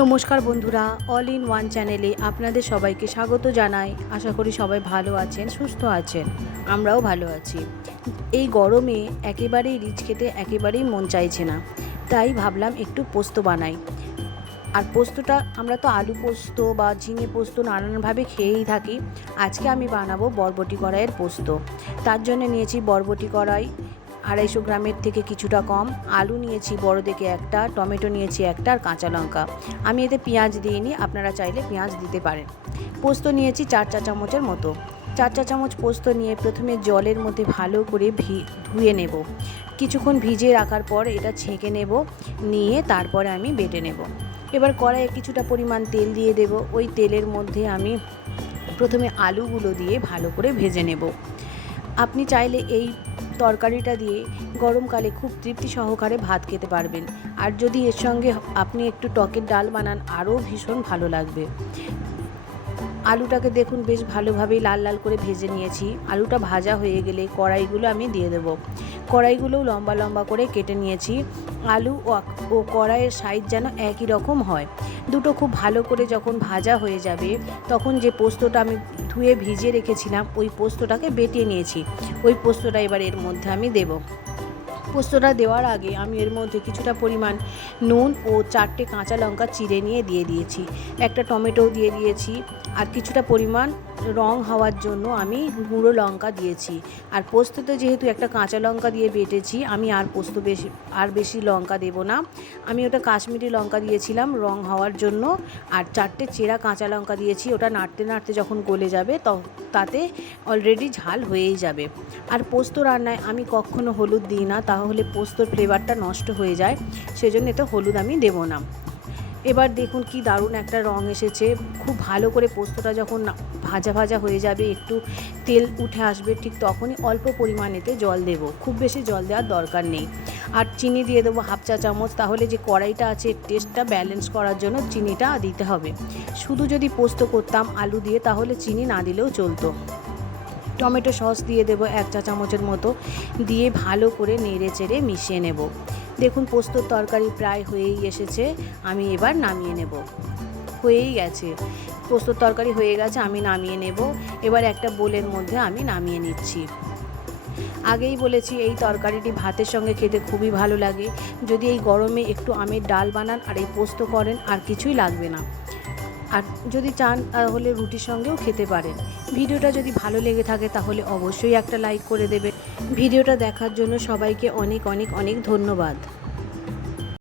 নমস্কার বন্ধুরা all in one চ্যানেলে আপনাদের সবাইকে স্বাগত জানাই। আশা করি সবাই ভালো আছেন, সুস্থ আছেন। আমরাও ভালো আছি। এই গরমে একেবারেই রিচ খেতে একেবারেই মন চাইছে না। তাই ভাবলাম একটু পোস্ত বানাই। আর পোস্তটা আমরা তো আলু পোস্ত বা ঝিঙে পোস্ত নানানভাবে খেয়েই থাকি। আজকে আমি বানাবো বরবটি কড়াইয়ের পোস্ত। তার জন্য নিয়েছি বরবটি কড়াই আড়াইশো গ্রামের থেকে কিছুটা কম। আলু নিয়েছি বড় দেখে একটা, টমেটো নিয়েছি একটা আর কাঁচা লঙ্কা। আমি এতে পেঁয়াজ দিইনি, আপনারা চাইলে পেঁয়াজ দিতে পারেন। পোস্ত নিয়েছি চার চা চামচের মতো। চার চা চামচ পোস্ত নিয়ে প্রথমে জলের মধ্যে ভালো করে ভি ধুয়ে নেব। কিছুক্ষণ ভিজিয়ে রাখার পর এটা ছেঁকে নেব, নিয়ে তারপরে আমি বেটে নেব। এবার কড়াইয়ে কিছুটা পরিমাণ তেল দিয়ে দেব। ওই তেলের মধ্যে আমি প্রথমে আলুগুলো দিয়ে ভালো করে ভেজে নেব। আপনি চাইলে এই তরকারিটা দিয়ে গরমকালে খুব তৃপ্তি সহকারে ভাত খেতে পারবেন। আর যদি এর সঙ্গে আপনি একটু টকের ডাল বানান, আরও ভীষণ ভালো লাগবে। আলুটাকে দেখুন, বেশ ভালোভাবেই লাল লাল করে ভেজে নিয়েছি। আলুটা ভাজা হয়ে গেলে কড়াইগুলো আমি দিয়ে দেব। কড়াইগুলোও লম্বা লম্বা করে কেটে নিয়েছি। আলু ও- কড়াইয়ের সাইজ যেন একই রকম হয়। দুটো খুব ভালো করে যখন ভাজা হয়ে যাবে, তখন যে পোস্তটা আমি ধুয়ে ভিজিয়ে রেখেছিলাম, ওই পোস্তটাকে বেটে নিয়েছি। ওই পোস্তটা এবার এর মধ্যে আমি দেবো। পোস্তটা দেওয়ার আগে আমি এর মধ্যে কিছুটা পরিমাণ নুন ও চারটে কাঁচা লঙ্কা চিড়ে নিয়ে দিয়ে দিয়েছি। একটা টমেটোও দিয়ে দিয়েছি আর কিছুটা পরিমাণ রং হওয়ার জন্য আমি গুঁড়ো লঙ্কা দিয়েছি। আর পোস্ততে যেহেতু একটা কাঁচা লঙ্কা দিয়ে বেটেছি, আমি আর পোস্ত বেশি, আর বেশি লঙ্কা দেব না। আমি ওটা কাশ্মীরি লঙ্কা দিয়েছিলাম রং হওয়ার জন্য, আর চারটে চেরা কাঁচা লঙ্কা দিয়েছি, ওটা নাড়তে নাড়তে যখন গলে যাবে তো তাতে অলরেডি ঝাল হয়েই যাবে। আর পোস্ত রান্নায় আমি কখনো হলুদ দিই না, তাহলে পোস্তর ফ্লেভারটা নষ্ট হয়ে যায়, সেজন্য এতে হলুদ আমি দেবো না। এবার দেখুন কি দারুণ একটা রং এসেছে। খুব ভালো করে পোস্তটা যখন ভাজা ভাজা হয়ে যাবে, একটু তেল উঠে আসবে, ঠিক তখনই অল্প পরিমাণেতে জল দেব। খুব বেশি জল দেওয়ার দরকার নেই। আর চিনি দিয়ে দেবো হাফ চা চামচ, তাহলে যে কড়াইটা আছে টেস্টটা ব্যালেন্স করার জন্য চিনিটা দিতে হবে। শুধু যদি পোস্ত করতাম আলু দিয়ে, তাহলে চিনি না দিলেও চলতো। টমেটো সস দিয়ে দেবো এক চা চামচের মতো। দিয়ে ভালো করে নেড়ে চেড়ে মিশিয়ে নেব। দেখুন পোস্তর তরকারি প্রায় হয়েই এসেছে, আমি এবার নামিয়ে নেব। হয়েই গেছে। পোস্তর তরকারি হয়ে গেছে, আমি নামিয়ে নেব। এবার একটা বোলের মধ্যে আমি নামিয়ে নিচ্ছি। আগেই বলেছি, এই তরকারিটি ভাতের সঙ্গে খেতে খুবই ভালো লাগে। যদি এই গরমে একটু আমের ডাল বানান আর এই পোস্ত করেন, আর কিছুই লাগবে না। আর যদি চান, তাহলে রুটির সঙ্গেও খেতে পারেন। ভিডিওটা যদি ভালো লেগে থাকে, তাহলে অবশ্যই একটা লাইক করে দেবে ভিডিওটা দেখার জন্য সবাইকে অনেক অনেক অনেক ধন্যবাদ।